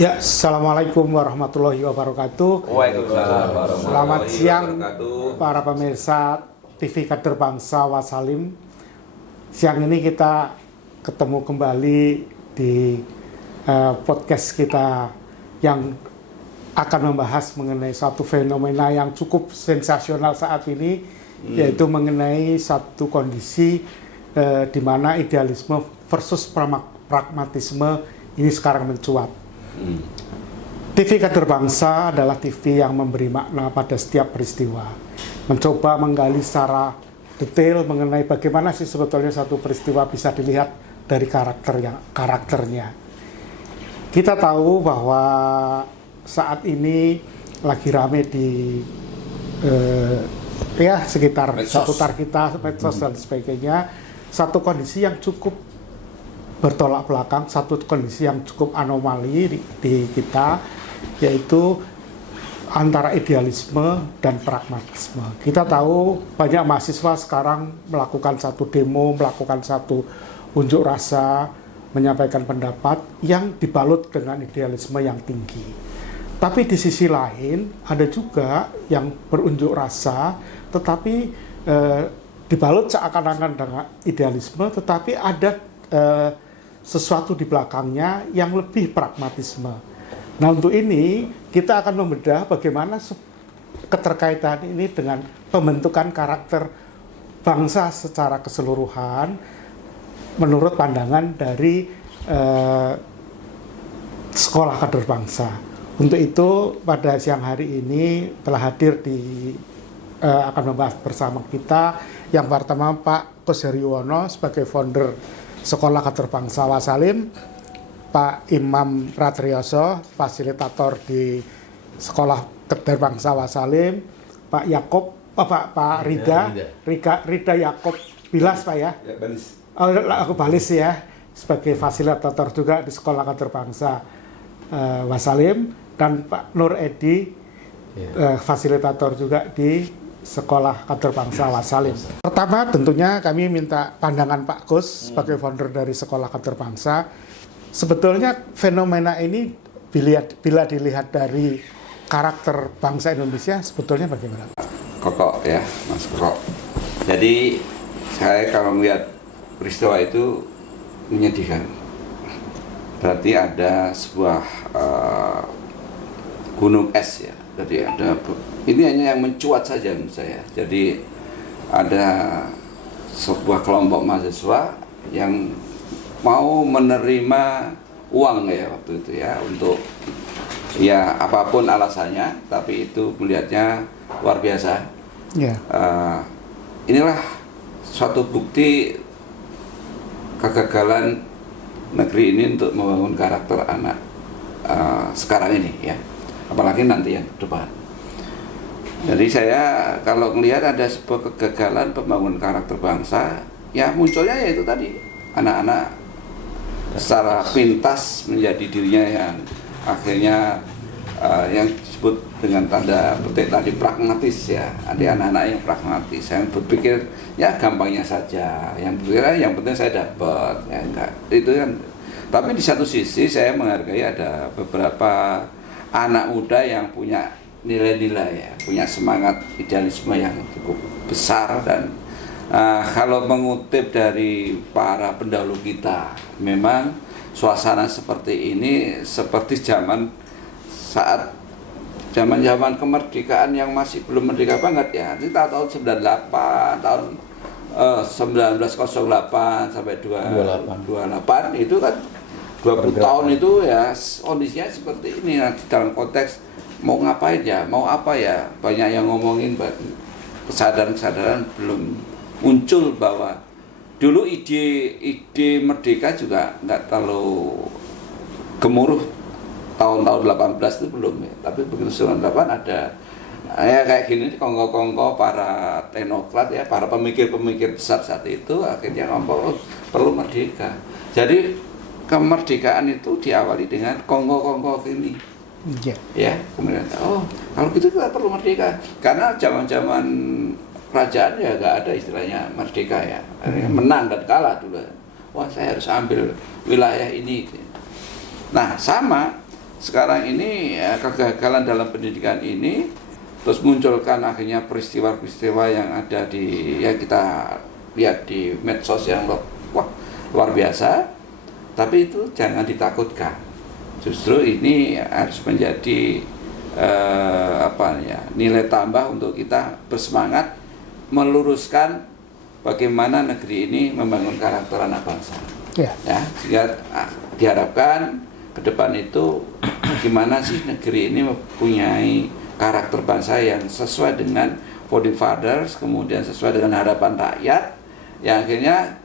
Ya, Assalamualaikum warahmatullahi wabarakatuh. Waalaikumsalam warahmatullahi Selamat siang wabarakatuh. para pemirsa TV Kader Bangsa Wasalim. Siang ini kita ketemu kembali di podcast kita yang akan membahas mengenai satu fenomena yang cukup sensasional saat ini, yaitu mengenai satu kondisi di mana idealisme versus pragmatisme ini sekarang mencuat. TV Kader Bangsa adalah TV yang memberi makna pada setiap peristiwa, mencoba menggali secara detail mengenai bagaimana sih sebetulnya satu peristiwa bisa dilihat dari karakternya. Kita tahu bahwa saat ini lagi rame di sekitar seputar kita, medsos dan sebagainya, satu kondisi yang cukup bertolak belakang, satu kondisi yang cukup anomali di kita, yaitu antara idealisme dan pragmatisme. Kita tahu banyak mahasiswa sekarang melakukan satu demo, melakukan satu unjuk rasa, menyampaikan pendapat yang dibalut dengan idealisme yang tinggi. Tapi di sisi lain ada juga yang berunjuk rasa, tetapi dibalut seakan-akan dengan idealisme, tetapi ada sesuatu di belakangnya yang lebih pragmatisme. Nah, untuk ini kita akan membedah bagaimana keterkaitan ini dengan pembentukan karakter bangsa secara keseluruhan menurut pandangan dari Sekolah Kader Bangsa. Untuk itu pada siang hari ini telah hadir akan membahas bersama kita yang pertama Pak Kus Heriwono sebagai founder Sekolah Kader Bangsa Wasalim, Pak Imam Ratriyoso, fasilitator di Sekolah Kader Bangsa Wasalim, Pak Rida Yakob Bilas, Pak ya? Ya, Balis. Oh, aku Balis ya, sebagai fasilitator juga di Sekolah Kader Bangsa Wasalim, dan Pak Nur Edi, fasilitator juga di Sekolah Kader Bangsa Wasalim. Pertama tentunya kami minta pandangan Pak Kus sebagai founder dari Sekolah Kader Bangsa. Sebetulnya fenomena ini bila dilihat dari karakter bangsa Indonesia sebetulnya bagaimana? Kokok ya, Mas Kokok. Jadi saya kalau melihat peristiwa itu menyedihkan. Berarti ada sebuah gunung es ya. Jadi ini hanya yang mencuat saja menurut saya. Jadi ada sebuah kelompok mahasiswa yang mau menerima uang ya waktu itu ya, untuk ya apapun alasannya, tapi itu melihatnya luar biasa. Yeah. Inilah suatu bukti kegagalan negeri ini untuk membangun karakter anak sekarang ini ya. Apalagi nanti yang ke depan. Jadi saya kalau melihat ada sebuah kegagalan pembangunan karakter bangsa, ya munculnya yaitu tadi anak-anak secara pintas menjadi dirinya yang akhirnya yang disebut dengan tanda petik tadi pragmatis ya. Ada anak-anak yang pragmatis, yang berpikir ya gampangnya saja, yang berpikir yang penting saya dapat, ya enggak itu kan. Tapi di satu sisi saya menghargai ada beberapa anak muda yang punya nilai-nilai ya, punya semangat idealisme yang cukup besar, dan kalau mengutip dari para pendahulu kita, memang suasana seperti ini seperti saat zaman kemerdekaan yang masih belum merdeka banget ya. Kita tahun 98, tahun 1908 sampai 28 itu kan 20 tahun itu ya kondisinya seperti ini. Nah, di dalam konteks mau ngapain ya, mau apa ya, banyak yang ngomongin, kesadaran belum muncul bahwa dulu ide merdeka juga nggak terlalu gemuruh tahun-tahun 18 itu belum ya, tapi begitu 98 ada ya kayak gini kongko-kongko para teknokrat ya, para pemikir-pemikir besar saat itu akhirnya ngomong perlu merdeka. Jadi kemerdekaan itu diawali dengan kongko-kongko ini. Ya, kemudian kalau gitu kita perlu merdeka. Karena zaman-zaman kerajaan ya nggak ada istilahnya merdeka ya. Menang dan kalah dulu. Wah, saya harus ambil wilayah ini. Nah, sama sekarang ini ya, kegagalan dalam pendidikan ini terus munculkan akhirnya peristiwa-peristiwa yang ada di yang kita lihat di medsos yang wah, luar biasa, tapi itu jangan ditakutkan. Justru ini harus menjadi nilai tambah untuk kita bersemangat meluruskan bagaimana negeri ini membangun karakter anak bangsa. Ya, sehingga diharapkan ke depan itu gimana sih negeri ini mempunyai karakter bangsa yang sesuai dengan founding fathers, kemudian sesuai dengan harapan rakyat, yang akhirnya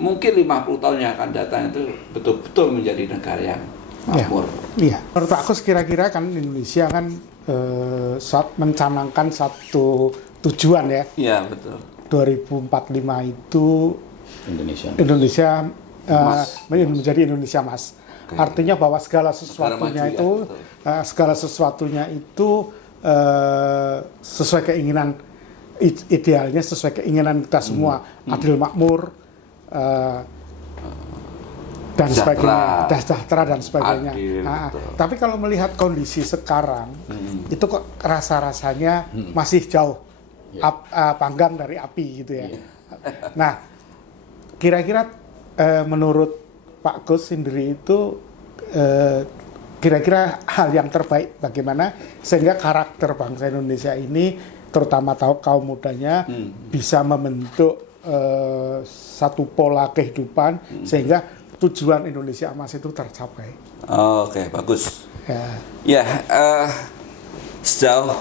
mungkin 50 tahun yang akan datang itu betul-betul menjadi negara yang makmur. Iya. Menurut aku kira-kira kan Indonesia kan mencanangkan satu tujuan ya. Iya, betul. 2045 itu Indonesia menjadi Indonesia Emas. Okay. Artinya bahwa segala sesuatunya itu sesuai keinginan idealnya, sesuai keinginan kita semua, adil makmur dan sebagainya, sejahtera dan sebagainya. Adil, tapi kalau melihat kondisi sekarang, itu kok rasa-rasanya masih jauh panggang dari api gitu ya. Nah, kira-kira menurut Pak Gus sendiri itu kira-kira hal yang terbaik bagaimana sehingga karakter bangsa Indonesia ini terutama kaum mudanya bisa membentuk satu pola kehidupan sehingga tujuan Indonesia Emas itu tercapai. Oke, bagus. Ya, sejauh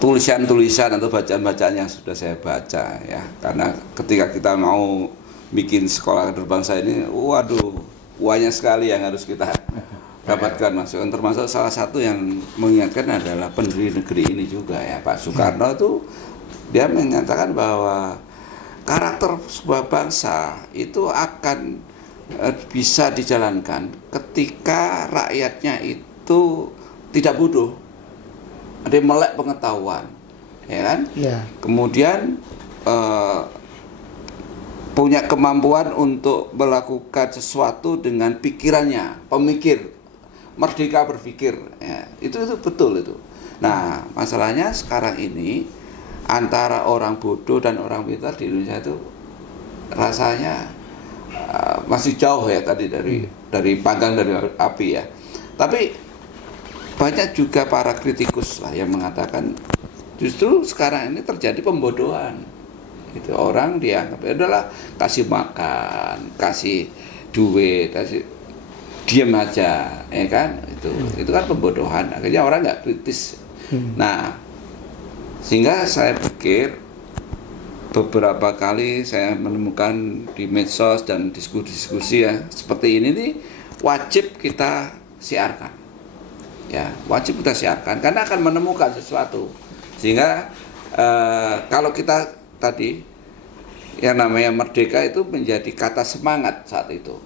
tulisan-tulisan atau bacaan-bacaan yang sudah saya baca ya, karena ketika kita mau bikin sekolah kader bangsa ini, waduh, banyak sekali yang harus kita dapatkan masukan, termasuk salah satu yang mengingatkan adalah pendiri negeri ini juga ya, Pak Soekarno itu dia menyatakan bahwa karakter sebuah bangsa itu akan bisa dijalankan ketika rakyatnya itu tidak bodoh, ada yang melek pengetahuan, ya kan? Yeah. Kemudian punya kemampuan untuk melakukan sesuatu dengan pikirannya, pemikir, merdeka berpikir, ya, itu betul itu. Nah, masalahnya sekarang ini antara orang bodoh dan orang pintar di Indonesia itu rasanya masih jauh ya tadi dari panggang dari api ya. Tapi banyak juga para kritikus lah yang mengatakan justru sekarang ini terjadi pembodohan. Itu orang dianggap adalah kasih makan, kasih duit, kasih diam aja, ya kan? Itu kan pembodohan. Akhirnya orang nggak kritis. Nah, sehingga saya pikir beberapa kali saya menemukan di medsos dan diskusi-diskusi ya seperti ini nih wajib kita siarkan, ya wajib kita siarkan karena akan menemukan sesuatu sehingga kalau kita tadi yang namanya merdeka itu menjadi kata semangat saat itu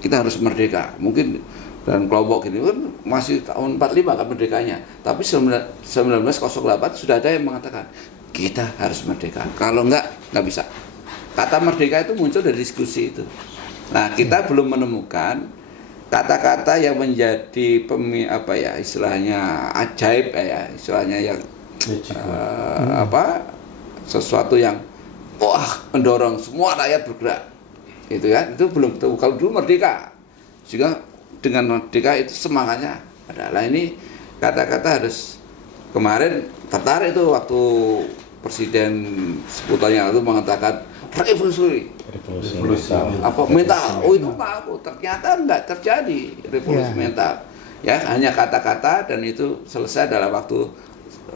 kita harus merdeka mungkin dan kelompok ini kan masih tahun 45 kan merdekanya, tapi 1908 sudah ada yang mengatakan kita harus merdeka, kalau nggak bisa. Kata merdeka itu muncul dari diskusi itu. Nah, kita belum menemukan kata-kata yang menjadi istilahnya ajaib ya, istilahnya yang sesuatu yang mendorong semua rakyat bergerak, gitu kan? Itu belum ketemu. Kalau dulu merdeka, sehingga dengan merdeka itu semangatnya adalah ini kata-kata harus kemarin tertarik itu waktu Presiden 10 tahun yang lalu mengatakan revolusi mental. Itu aku ternyata enggak terjadi revolusi mental. Ya, hanya kata-kata dan itu selesai dalam waktu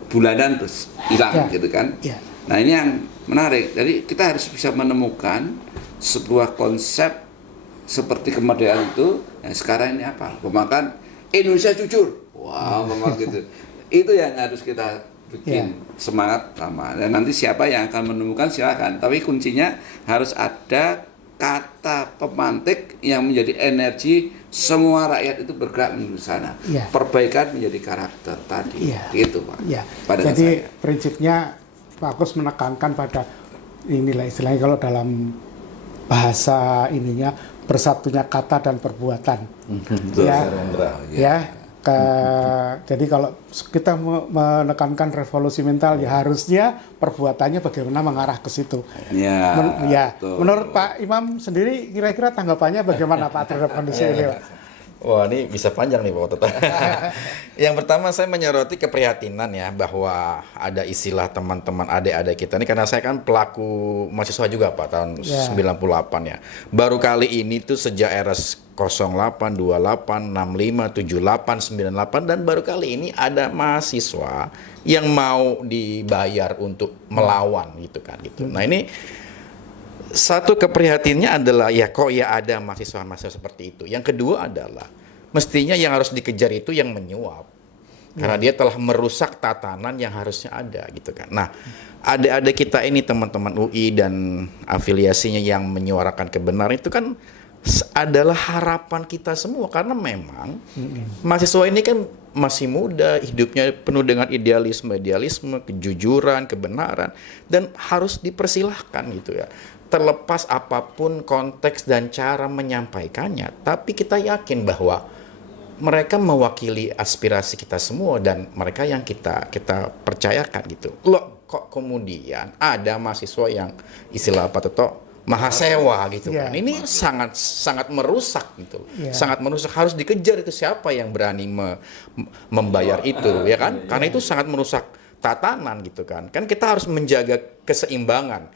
bulanan terus hilang gitu kan. Nah, ini yang menarik. Jadi kita harus bisa menemukan sebuah konsep seperti kemerdekaan itu. Nah, sekarang ini apa? Pemakan Indonesia jujur. Wow, memang gitu. Itu yang harus kita bikin semangat sama. Dan nanti siapa yang akan menemukan silakan. Tapi kuncinya harus ada kata pemantik yang menjadi energi semua rakyat itu bergerak menuju sana. Perbaikan menjadi karakter tadi. Gitu, Pak. Jadi prinsipnya Pak Agus menekankan pada inilah istilahnya kalau dalam bahasa ininya bersatunya kata dan perbuatan. Ya, Ya, jadi kalau kita menekankan revolusi mental ya harusnya perbuatannya bagaimana mengarah ke situ. Ya, Menurut Pak Imam sendiri kira-kira tanggapannya bagaimana Pak terhadap kondisi ini, Pak? Wah, ini bisa panjang nih Pak Otot. Yang pertama saya menyoroti keprihatinan ya bahwa ada istilah teman-teman adik-adik kita ini, karena saya kan pelaku mahasiswa juga Pak tahun 98 ya. Baru kali ini tuh sejak era 08, 28, 65, 78, 98 dan baru kali ini ada mahasiswa yang mau dibayar untuk melawan gitu kan gitu. Nah, ini satu keprihatinnya adalah ya kok ya ada mahasiswa-mahasiswa seperti itu. Yang kedua adalah mestinya yang harus dikejar itu yang menyuap. Karena dia telah merusak tatanan yang harusnya ada gitu kan. Nah, adik-adik kita ini teman-teman UI dan afiliasinya yang menyuarakan kebenaran itu kan adalah harapan kita semua, karena memang mahasiswa ini kan masih muda, hidupnya penuh dengan idealisme, kejujuran, kebenaran, dan harus dipersilahkan gitu ya. Terlepas apapun konteks dan cara menyampaikannya, tapi kita yakin bahwa mereka mewakili aspirasi kita semua dan mereka yang kita percayakan gitu. Loh, kok kemudian ada mahasiswa yang istilah apa tuh mahasewa gitu kan. Ini sangat merusak gitu. Sangat merusak, harus dikejar itu siapa yang berani membayar itu ya kan? Karena itu sangat merusak tatanan gitu kan. Kan kita harus menjaga keseimbangan.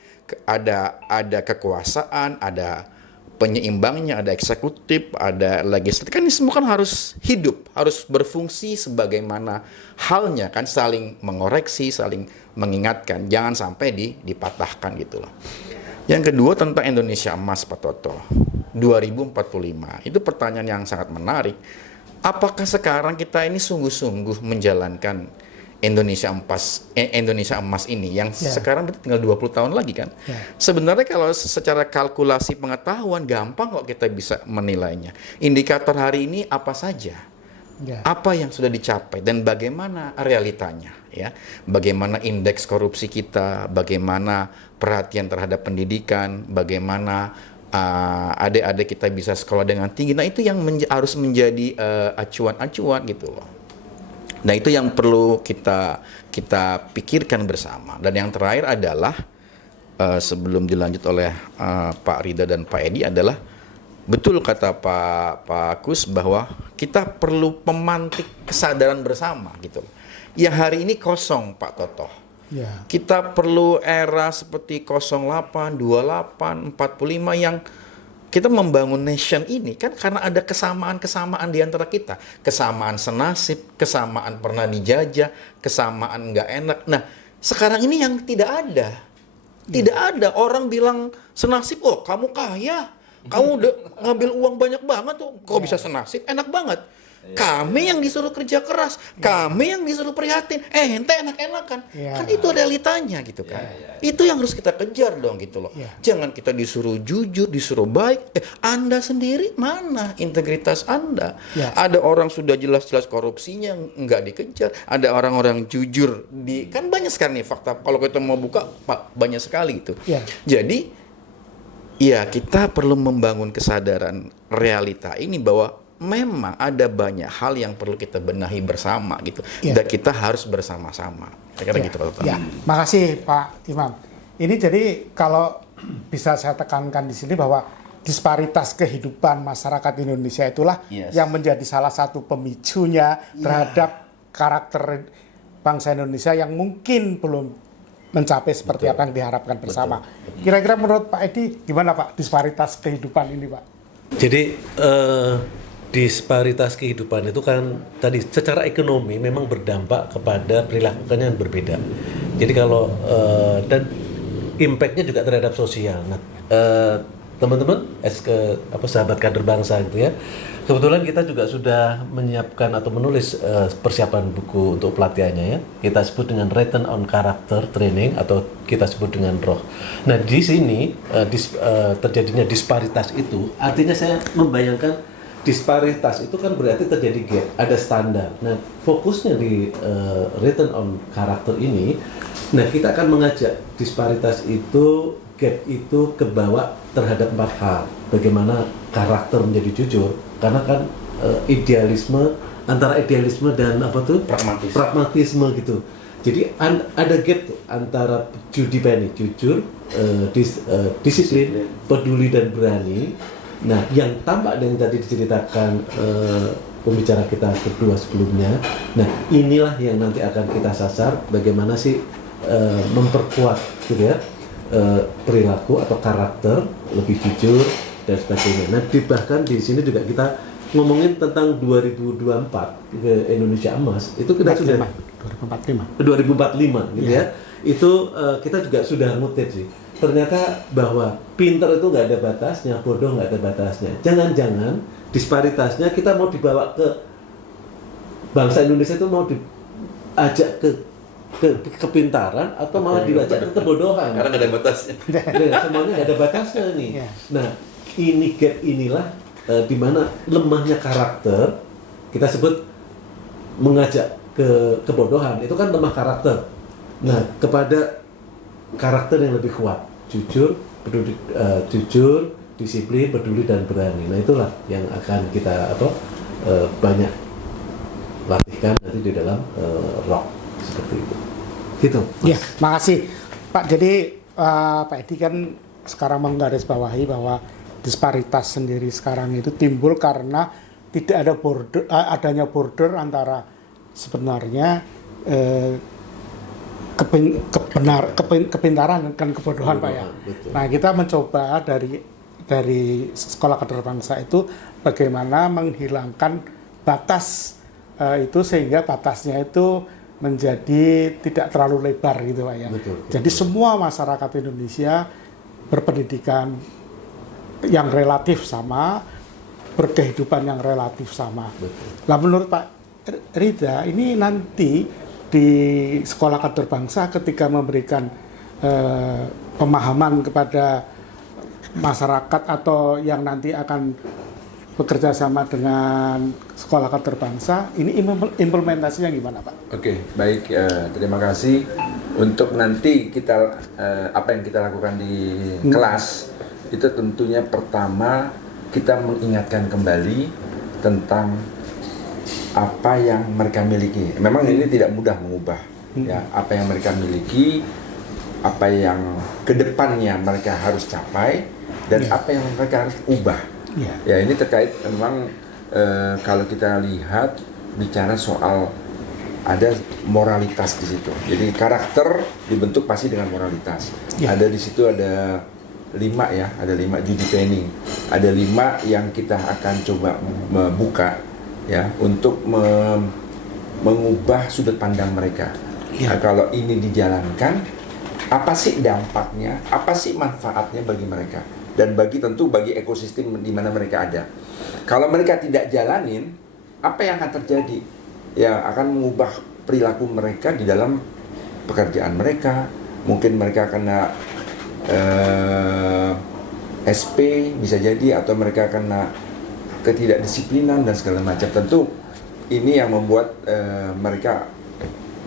Ada kekuasaan, ada penyeimbangnya, ada eksekutif, ada legislatif. Kan ini semua kan harus hidup, harus berfungsi sebagaimana halnya kan, saling mengoreksi, saling mengingatkan, jangan sampai dipatahkan gitu loh. Yang kedua tentang Indonesia Emas Pak Toto 2045. Itu pertanyaan yang sangat menarik. Apakah sekarang kita ini sungguh-sungguh menjalankan Indonesia Emas ini yang sekarang tinggal 20 tahun lagi kan. Sebenarnya kalau secara kalkulasi pengetahuan gampang kok kita bisa menilainya. Indikator hari ini apa saja? Apa yang sudah dicapai dan bagaimana realitanya ya? Bagaimana indeks korupsi kita, bagaimana perhatian terhadap pendidikan, bagaimana adik-adik kita bisa sekolah dengan tinggi. Nah, itu yang harus menjadi acuan-acuan gitu loh. Nah, itu yang perlu kita pikirkan bersama. Dan yang terakhir adalah sebelum dilanjut oleh Pak Rida dan Pak Edi adalah betul kata Pak Kus bahwa kita perlu pemantik kesadaran bersama gitu. Yang hari ini kosong Pak Toto. Kita perlu era seperti 08, 28, 45 yang kita membangun nation ini kan karena ada kesamaan-kesamaan di antara kita. Kesamaan senasib, kesamaan pernah dijajah, kesamaan nggak enak. Nah, sekarang ini yang tidak ada. Tidak ada orang bilang senasib, oh kamu kaya, kamu udah ngambil uang banyak banget tuh, kok bisa senasib, enak banget. Kami yang disuruh kerja keras, kami yang disuruh prihatin, ente enak-enakan. Kan itu realitanya gitu kan. Itu yang harus kita kejar dong gitu loh. Jangan kita disuruh jujur, disuruh baik. Anda sendiri mana integritas Anda? Ada orang sudah jelas-jelas korupsinya nggak dikejar. Ada orang-orang jujur kan banyak sekali nih fakta. Kalau kita mau buka banyak sekali itu. Jadi ya kita perlu membangun kesadaran realita ini bahwa memang ada banyak hal yang perlu kita benahi bersama gitu. Dan kita harus bersama-sama. Kira-kira gitu Pak. Makasih Pak Imam. Ini jadi kalau bisa saya tekankan di sini bahwa disparitas kehidupan masyarakat Indonesia itulah yang menjadi salah satu pemicunya terhadap karakter bangsa Indonesia yang mungkin belum mencapai seperti apa yang diharapkan bersama. Kira-kira menurut Pak Edi gimana Pak disparitas kehidupan ini Pak? Jadi disparitas kehidupan itu kan tadi secara ekonomi memang berdampak kepada perilakunya yang berbeda. Jadi kalau dan impact-nya juga terhadap sosial. Nah, teman-teman, sahabat kader bangsa gitu ya. Kebetulan kita juga sudah menyiapkan atau menulis persiapan buku untuk pelatihannya ya. Kita sebut dengan Written on Character Training atau kita sebut dengan ROH. Nah, di sini terjadinya disparitas itu artinya saya membayangkan disparitas itu kan berarti terjadi gap, ada standar. Nah, fokusnya di written on character ini, nah kita akan mengajak disparitas itu gap itu kebawa terhadap 4 hal. Bagaimana karakter menjadi jujur, karena kan idealisme, antara idealisme dan apa tuh? Pragmatisme gitu. Jadi ada gap tuh antara Judy Penny, jujur, disiplin, peduli dan berani. Nah, yang tampak yang tadi diceritakan pembicara kita kedua sebelumnya, nah inilah yang nanti akan kita sasar, bagaimana sih memperkuat gitu ya, perilaku atau karakter lebih jujur dan sebagainya. Nah, bahkan di sini juga kita ngomongin tentang 2024 ke Indonesia Emas, itu kita sudah 2045 gitu ya. Itu kita juga sudah ngutip sih. Ternyata bahwa pinter itu nggak ada batasnya, bodoh nggak ada batasnya. Jangan-jangan disparitasnya kita mau dibawa ke bangsa Indonesia itu mau diajak ke kepintaran atau malah diajak ke kebodohan. Karena nggak ada batasnya. Semuanya nggak ada batasnya nih. Nah, ini gap inilah di mana lemahnya karakter kita sebut mengajak ke kebodohan, itu kan lemah karakter. Nah, kepada karakter yang lebih kuat, jujur, peduli, jujur, disiplin, peduli dan berani. Nah, itulah yang akan kita banyak latihkan nanti di dalam rock seperti itu. Gitu. Ya, makasih Pak. Jadi Pak Edi kan sekarang menggarisbawahi bahwa disparitas sendiri sekarang itu timbul karena tidak ada adanya border antara sebenarnya kepintaran dan kebodohan, Pak ya. Betul. Nah, kita mencoba dari Sekolah Kader Bangsa itu bagaimana menghilangkan batas itu sehingga batasnya itu menjadi tidak terlalu lebar gitu, Pak ya. Betul. Jadi semua masyarakat Indonesia berpendidikan yang relatif sama, berkehidupan yang relatif sama. Betul. Nah, menurut Pak Rida, ini nanti di Sekolah Kader Bangsa ketika memberikan pemahaman kepada masyarakat atau yang nanti akan bekerja sama dengan Sekolah Kader Bangsa, ini implementasinya gimana, Pak? Oke, baik. Terima kasih. Untuk nanti kita apa yang kita lakukan di kelas itu tentunya pertama kita mengingatkan kembali tentang apa yang mereka miliki. Memang ini tidak mudah mengubah, ya, apa yang mereka miliki, apa yang kedepannya mereka harus capai, dan apa yang mereka harus ubah. Ya, ini terkait memang kalau kita lihat bicara soal ada moralitas di situ. Jadi karakter dibentuk pasti dengan moralitas. Ada di situ ada 5 ya, ada 5 Judy Penny, ada 5 yang kita akan coba membuka ya untuk mengubah sudut pandang mereka. Nah, kalau ini dijalankan, apa sih dampaknya, apa sih manfaatnya bagi mereka dan tentu bagi ekosistem di mana mereka ada. Kalau mereka tidak jalanin, apa yang akan terjadi? Ya akan mengubah perilaku mereka di dalam pekerjaan mereka. Mungkin mereka kena SP bisa jadi, atau mereka kena ketidakdisiplinan dan segala macam. Tentu ini yang membuat mereka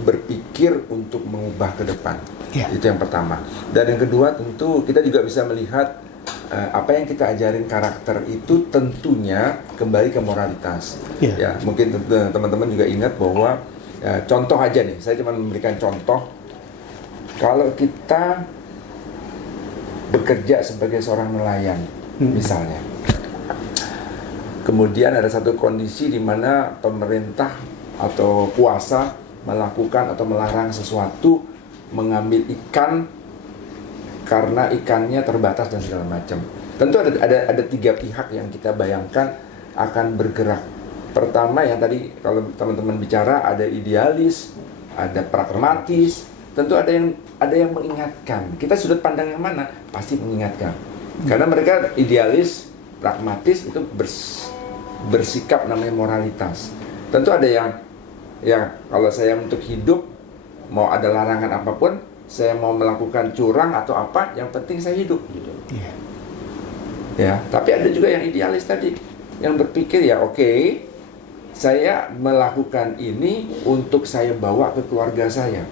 berpikir untuk mengubah ke depan. Itu yang pertama. Dan yang kedua, tentu kita juga bisa melihat apa yang kita ajarin karakter itu tentunya kembali ke moralitas. Ya, mungkin teman-teman juga ingat bahwa contoh aja nih, saya cuma memberikan contoh. Kalau kita bekerja sebagai seorang nelayan, misalnya, kemudian ada satu kondisi di mana pemerintah atau kuasa melakukan atau melarang sesuatu, mengambil ikan karena ikannya terbatas dan segala macam. Tentu ada 3 pihak yang kita bayangkan akan bergerak. Pertama, yang tadi kalau teman-teman bicara, ada idealis, ada pragmatis. Tentu ada yang mengingatkan. Kita sudut pandang yang mana? Pasti mengingatkan. Karena mereka idealis, pragmatis itu bersikap namanya moralitas. Tentu ada yang ya kalau saya untuk hidup mau ada larangan apapun, saya mau melakukan curang atau apa, yang penting saya hidup. Ya, tapi ada juga yang idealis tadi, yang berpikir ya oke, saya melakukan ini untuk saya bawa ke keluarga saya.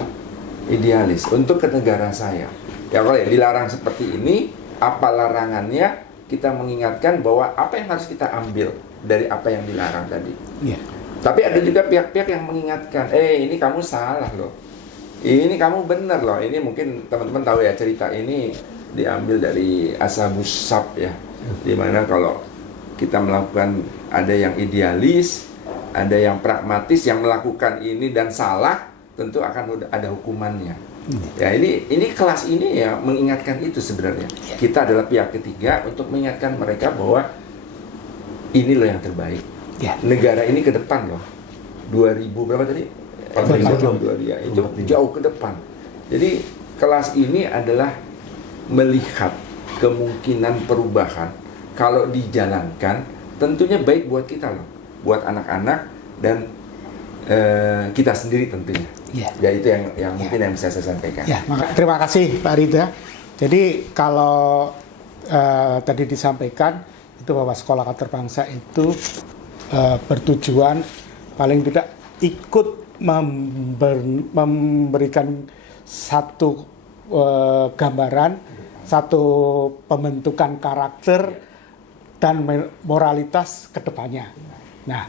Idealis, untuk ke negara saya. Ya kalau ya dilarang seperti ini, apa larangannya? Kita mengingatkan bahwa apa yang harus kita ambil dari apa yang dilarang tadi. Iya. Tapi ada juga pihak-pihak yang mengingatkan, ini kamu salah loh. Ini kamu benar loh. Ini mungkin teman-teman tahu ya, cerita ini diambil dari Ashabus Sab ya. Dimana kalau kita melakukan, ada yang idealis, ada yang pragmatis, yang melakukan ini dan salah, tentu akan ada hukumannya. Ya ini kelas ini ya mengingatkan itu sebenarnya. Kita adalah pihak ketiga untuk mengingatkan mereka bahwa ini loh yang terbaik. Ya. Negara ini ke depan loh. 2000 berapa tadi? 2022 ya, itu jauh ke depan. Jadi kelas ini adalah melihat kemungkinan perubahan kalau dijalankan tentunya baik buat kita loh, buat anak-anak dan kita sendiri tentunya. Ya itu yang mungkin yang bisa saya sampaikan. Ya, terima kasih Pak Rida. Jadi kalau tadi disampaikan itu bahwa sekolah kader bangsa itu bertujuan paling tidak ikut memberikan satu gambaran, satu pembentukan karakter dan moralitas ke depannya. Nah,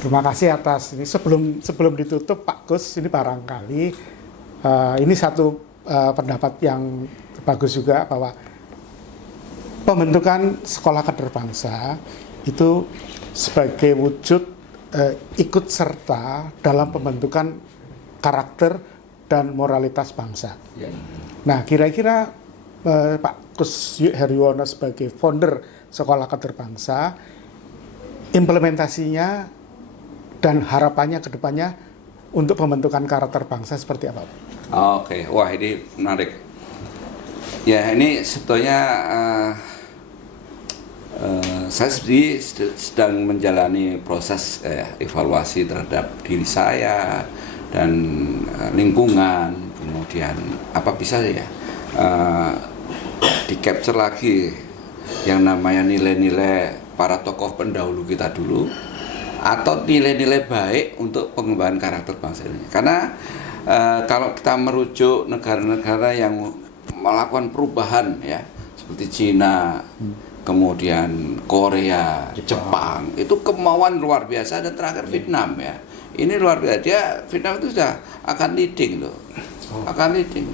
terima kasih atas ini. Sebelum ditutup Pak Gus, ini barangkali ini satu pendapat yang bagus juga bahwa pembentukan sekolah kader bangsa itu sebagai wujud ikut serta dalam pembentukan karakter dan moralitas bangsa. Nah, kira-kira Pak Gus Heriwono sebagai founder sekolah kader bangsa, implementasinya dan harapannya ke depannya untuk pembentukan karakter bangsa seperti apa? Oke, wah ini menarik. Ya ini sebetulnya saya sendiri sedang menjalani proses evaluasi terhadap diri saya dan lingkungan, kemudian apa bisa ya di capture lagi yang namanya nilai-nilai para tokoh pendahulu kita dulu, atau nilai-nilai baik untuk pengembangan karakter bangsa ini. Karena kalau kita merujuk negara-negara yang melakukan perubahan ya, seperti Cina, kemudian Korea, Jepang, itu kemauan luar biasa, dan terakhir Vietnam ya. Ini luar biasa, Vietnam itu sudah akan leading loh, akan leading.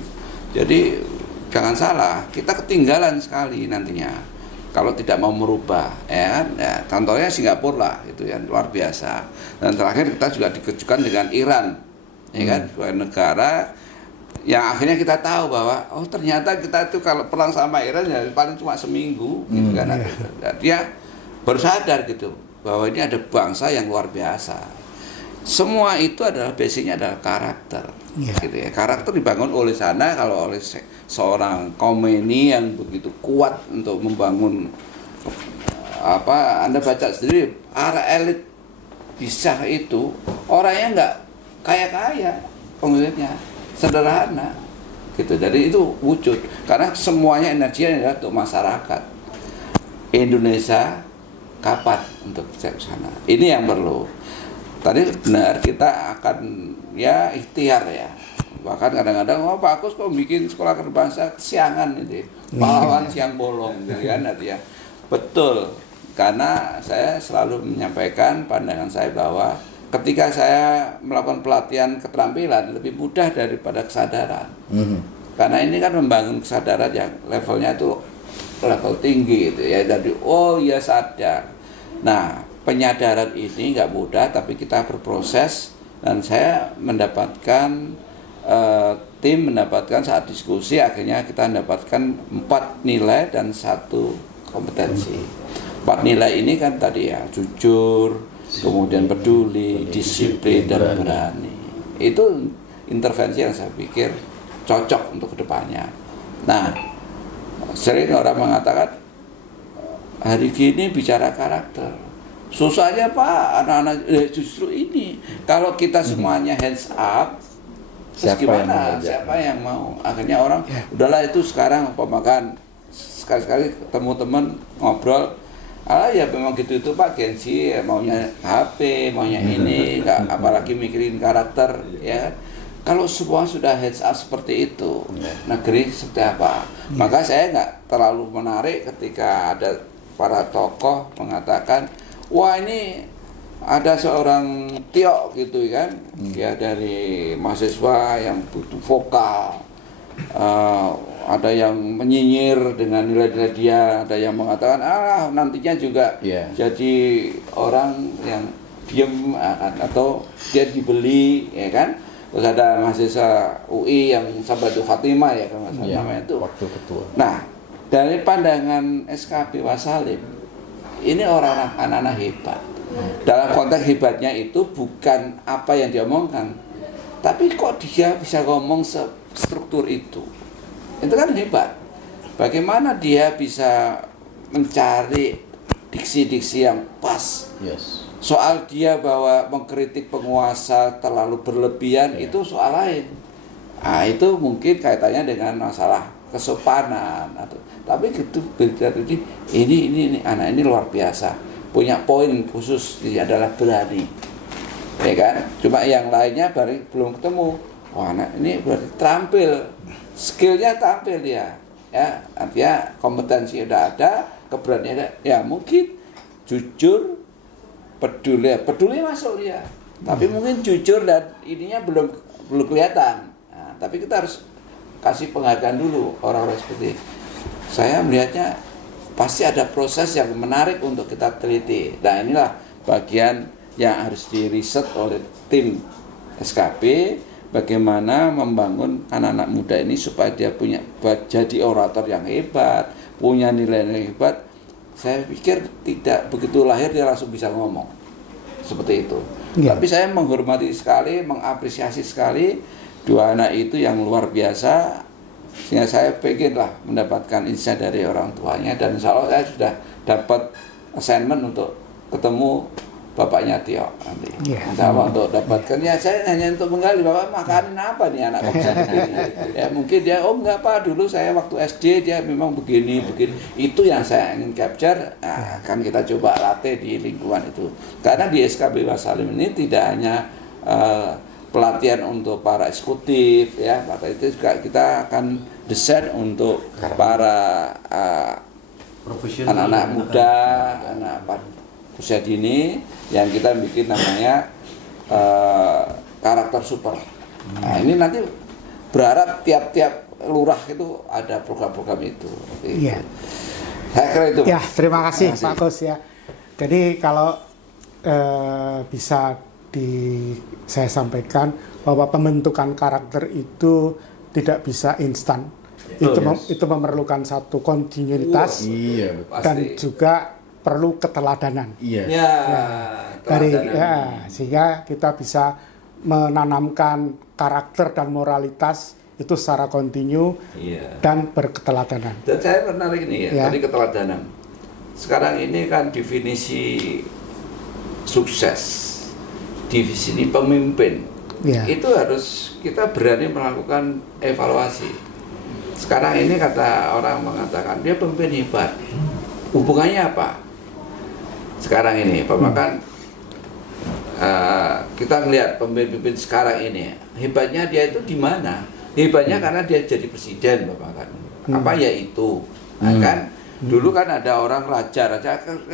Jadi jangan salah, kita ketinggalan sekali nantinya kalau tidak mau merubah, ya, contohnya Singapura lah, itu yang luar biasa. Dan terakhir kita juga dikejutkan dengan Iran, ya kan, sebuah negara yang akhirnya kita tahu bahwa ternyata kita itu kalau perang sama Iran ya paling cuma seminggu, gitu kan. Dan dia baru sadar gitu bahwa ini ada bangsa yang luar biasa. Semua itu adalah basicnya adalah karakter, gitu ya. Karakter dibangun oleh sana, kalau oleh seorang Khomeini yang begitu kuat untuk membangun Anda baca sendiri, para elit bisa itu orangnya nggak kaya-kaya, pengikutnya sederhana, gitu. Jadi itu wujud karena semuanya energinya adalah untuk masyarakat. Indonesia kapan untuk ke sana? Ini yang perlu. Tadi benar, kita akan ya ikhtiar ya. Bahkan kadang-kadang Pak Agus kok bikin sekolah kader bangsa kesiangan itu, pahlawan siang bolong, gitu kan ya. Betul, karena saya selalu menyampaikan pandangan saya bahwa ketika saya melakukan pelatihan keterampilan lebih mudah daripada kesadaran. Karena ini kan membangun kesadaran yang levelnya itu level tinggi gitu ya. Jadi ya sadar. Nah, penyadaran ini nggak mudah, tapi kita berproses, dan saya mendapatkan tim mendapatkan saat diskusi, akhirnya kita mendapatkan 4 nilai dan 1 kompetensi. 4 nilai ini kan tadi ya, jujur, kemudian peduli, disiplin, dan berani. Itu intervensi yang saya pikir cocok untuk kedepannya. Nah, sering orang mengatakan hari gini bicara karakter susahnya Pak, anak-anak justru ini kalau kita semuanya hands up, terus gimana? Siapa yang mau? Akhirnya orang udahlah itu sekarang pemakan sekali-sekali ketemu teman ngobrol, ya memang gitu itu Pak, gengsi ya, maunya HP, maunya ini, nggak apalagi mikirin karakter ya. Kalau semua sudah heads up seperti itu, negeri seperti apa? Maka saya nggak terlalu menarik ketika ada para tokoh mengatakan, wah ini ada seorang Tio gitu kan, ya dari mahasiswa yang butuh vokal, ada yang menyinyir dengan nilai-nilai dia, ada yang mengatakan nantinya juga jadi orang yang diem atau dia dibeli, ya kan? Terus ada mahasiswa UI yang Sahabatul Fatimah ya kalau namanya itu. Waktu ketua. Nah, dari pandangan SKB Wassalim, ini orang-orang anak-anak hebat. Dalam konteks hebatnya itu bukan apa yang dia omongkan, tapi kok dia bisa ngomong struktur itu. Itu kan hebat. Bagaimana dia bisa mencari diksi-diksi yang pas. Soal dia bahwa mengkritik penguasa terlalu berlebihan itu soal lain. Nah, itu mungkin kaitannya dengan masalah kesopanan tapi gitu ini anak ini luar biasa. Punya poin khusus, dia adalah berani. Ya kan? Cuma yang lainnya belum ketemu. Wah, anak ini berarti terampil. Skillnya tampil dia. Ya, artinya kompetensi udah ada, keberanian ada. Ya, mungkin jujur, peduli masuk dia, tapi mungkin jujur dan ininya belum kelihatan. Nah, tapi kita harus kasih penghargaan dulu orang-orang seperti ini. Saya melihatnya pasti ada proses yang menarik untuk kita teliti. Nah, inilah bagian yang harus diriset oleh tim SKP, bagaimana membangun anak-anak muda ini supaya dia punya jadi orator yang hebat, punya nilai-nilai hebat. Saya pikir tidak begitu lahir dia langsung bisa ngomong seperti itu. Tapi saya menghormati sekali, mengapresiasi sekali dua anak itu yang luar biasa, sehingga saya pengenlah mendapatkan insight dari orang tuanya, dan insya Allah saya sudah dapat assignment untuk ketemu bapaknya Tio nanti. Insya Allah untuk dapatkan, ya saya hanya untuk menggali bapak makan apa nih anak bisa begini. Ya mungkin dia enggak Pak, dulu saya waktu SD dia memang begini. Itu yang saya ingin capture. Nah, kan kita coba latih di lingkungan itu. Karena di SKB Wassalim ini tidak hanya pelatihan untuk para eksekutif ya, pada itu juga kita akan desain untuk para anak-anak muda, anak usia dini yang kita bikin namanya karakter super. Nah, ini nanti berharap tiap-tiap lurah itu ada program-program itu. Iya. Saya kira itu. Ya, terima kasih Pak Gus ya. Jadi kalau bisa saya sampaikan bahwa pembentukan karakter itu tidak bisa instan. Itu memerlukan satu kontinuitas dan juga perlu keteladanan. Sehingga kita bisa menanamkan karakter dan moralitas itu secara kontinu dan berketeladanan. Dan saya menarik ini tadi keteladanan. Sekarang ini kan definisi sukses, definisi pemimpin, itu harus kita berani melakukan evaluasi. Sekarang ini kata orang mengatakan dia pemimpin hebat. Hubungannya apa? Sekarang ini, bahkan kita melihat pemimpin sekarang ini hebatnya dia itu di mana? Hebatnya karena dia jadi presiden, Bapak kan. Apa ya itu? Nah, kan dulu kan ada orang raja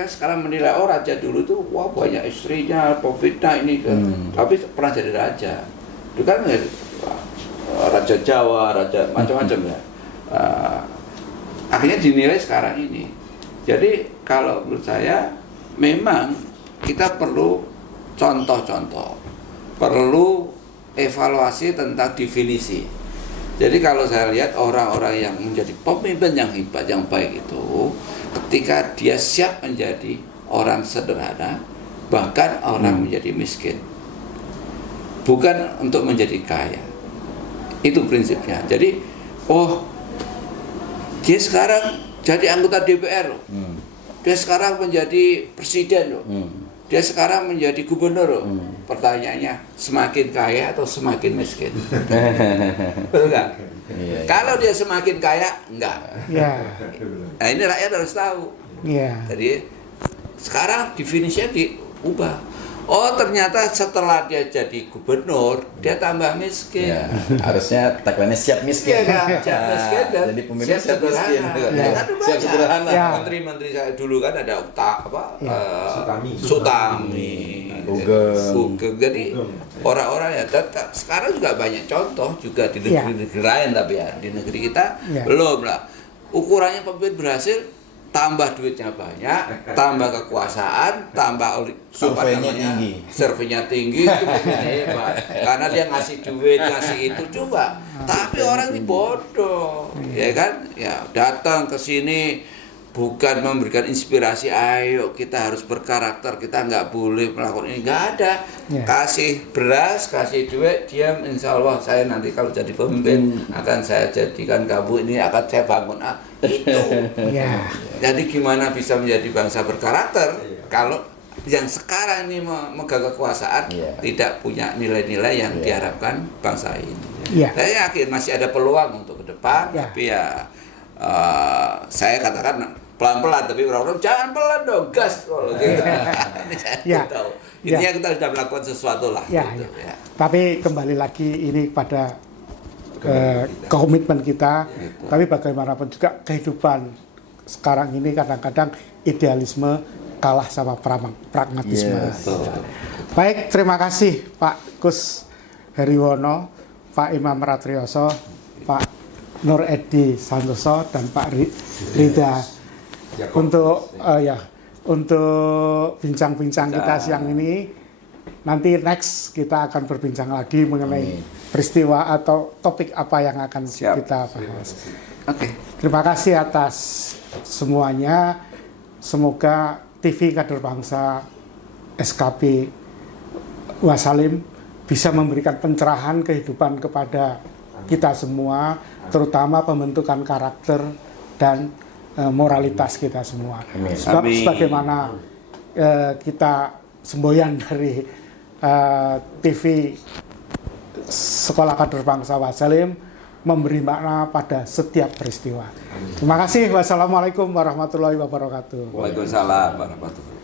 sekarang menilai raja dulu tuh wah banyak istrinya, profitnya ini kan. Tapi pernah jadi raja. Itu kan raja Jawa, raja macam-macam ya. Akhirnya dinilai sekarang ini. Jadi kalau menurut saya memang kita perlu contoh-contoh, perlu evaluasi tentang definisi. Jadi kalau saya lihat orang-orang yang menjadi pemimpin yang hebat, yang baik itu, ketika dia siap menjadi orang sederhana, bahkan orang menjadi miskin, bukan untuk menjadi kaya. Itu prinsipnya. Jadi, dia sekarang jadi anggota DPR loh. Dia sekarang menjadi presiden loh. Dia sekarang menjadi gubernur loh. Pertanyaannya, semakin kaya atau semakin miskin? Betul nggak? Kalau dia semakin kaya, enggak. Nah ini rakyat harus tahu. Jadi sekarang definisinya diubah. Oh ternyata setelah dia jadi gubernur, dia tambah miskin. Ya, harusnya tagline-nya siap miskin. Iya kan, siap miskin dan Jadi pemimpin siap miskin. Ya, kan Siap banyak. sederhana. Ya. Menteri-menteri saya dulu kan ada Sutami. Sugeng. Jadi orang-orang ya tetap sekarang juga banyak contoh juga di negeri-negeri lain, tapi ya di negeri kita belum lah. Ukurannya pemimpin berhasil, tambah duitnya banyak, tambah kekuasaan, tambah surveinya tinggi, itu hebat. Karena dia ngasih duit, ngasih itu coba. Tapi orang ini bodoh, ya kan? Ya datang ke sini bukan memberikan inspirasi, ayo kita harus berkarakter, kita nggak boleh melakukan ini, nggak ada. Kasih beras, kasih duit, diam, insya Allah saya nanti kalau jadi pemimpin akan saya jadikan kamu ini, akan saya bangun. Itu. Jadi gimana bisa menjadi bangsa berkarakter kalau yang sekarang ini memegang kekuasaan tidak punya nilai-nilai yang diharapkan bangsa ini. Saya yakin masih ada peluang untuk ke depan, tapi ya saya katakan pelan-pelan, tapi orang-orang jangan pelan dong, gas kalau gitu. Ini tahu. Intinya kita sudah melakukan sesuatu lah. Gitu, ya. Tapi kembali lagi ini pada komitmen kita, tapi bagaimanapun juga kehidupan sekarang ini kadang-kadang idealisme kalah sama pragmatisme. Baik, terima kasih Pak Kus Heriwono, Pak Imam Ratriyoso, Pak Nur Edi Santoso, dan Pak Rida untuk bincang-bincang kita siang ini. Nanti next kita akan berbincang lagi mengenai peristiwa atau topik apa yang akan kita bahas. Terima kasih atas semuanya. Semoga TV Kader Bangsa SKP Wasalim bisa memberikan pencerahan kehidupan kepada kita semua, terutama pembentukan karakter dan moralitas kita semua. Sebab sebagaimana kita semboyan dari TV Sekolah Kader Bangsa Wasalim memberi makna pada setiap peristiwa. Terima kasih. Wassalamualaikum warahmatullahi wabarakatuh. Waalaikumsalam warahmatullahi wabarakatuh.